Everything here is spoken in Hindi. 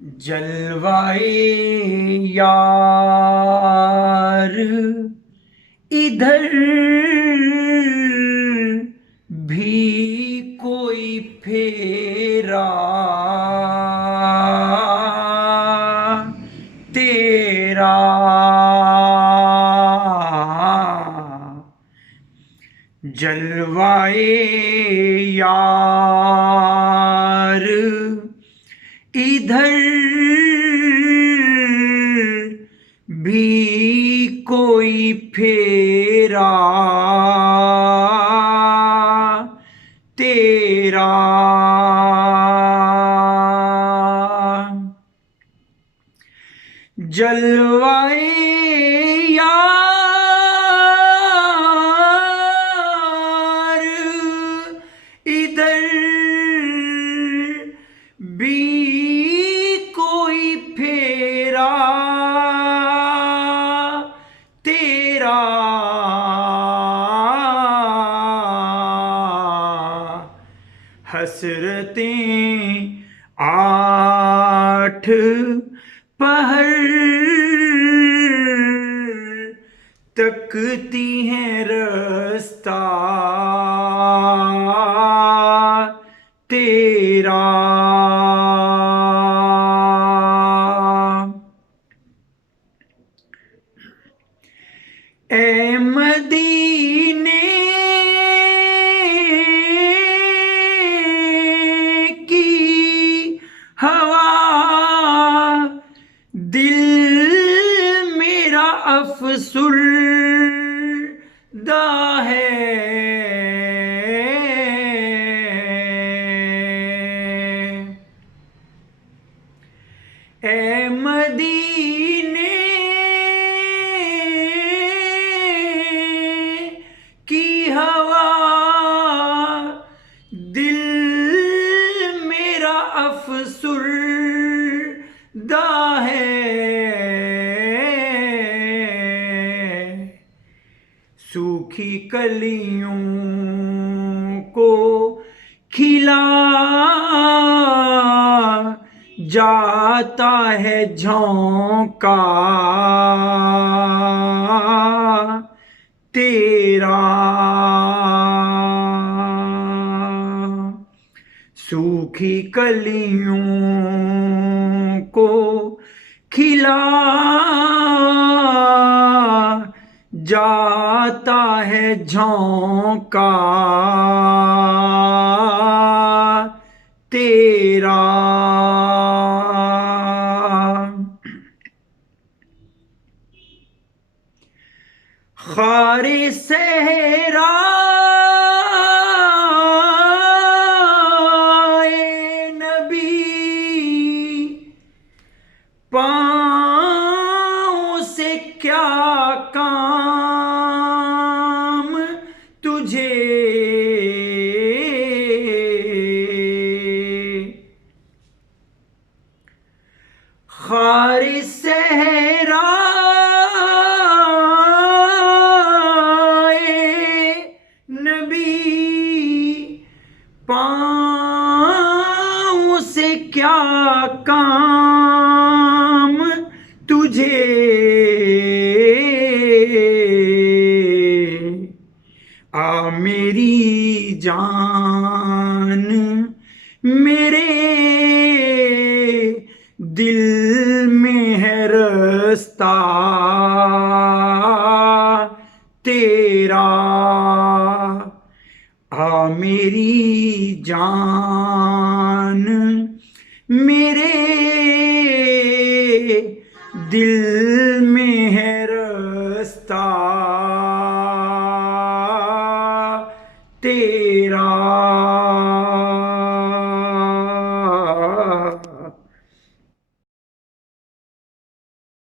जलवाए यार इधर भी कोई फेरा तेरा। जलवाए यार इधर भी कोई फेरा तेरा। जलवाए यार इधर भी कोई फेरा तेरा। हसरतें आठ पहर तकती हैं रास्ता तेरा। ए मदीने की हवा दिल मेरा अफसुर्दा है। ए मदीने की हवा दिल मेरा अफसुर्दा है। सूखी कलियों को खिला जाता है झोंका तेरा। सूखी कलियों को खिला जाता है झोंका तेरा। खारे सहरा नबी पाँव से क्या काम तुझे। खारे सहरा नबी पाँव से क्या काम तुझे। आ मेरी जान मेरे दिल में है रास्ता तेरा। आ मेरी जान मेरे दिल में है रास्ता तेरा।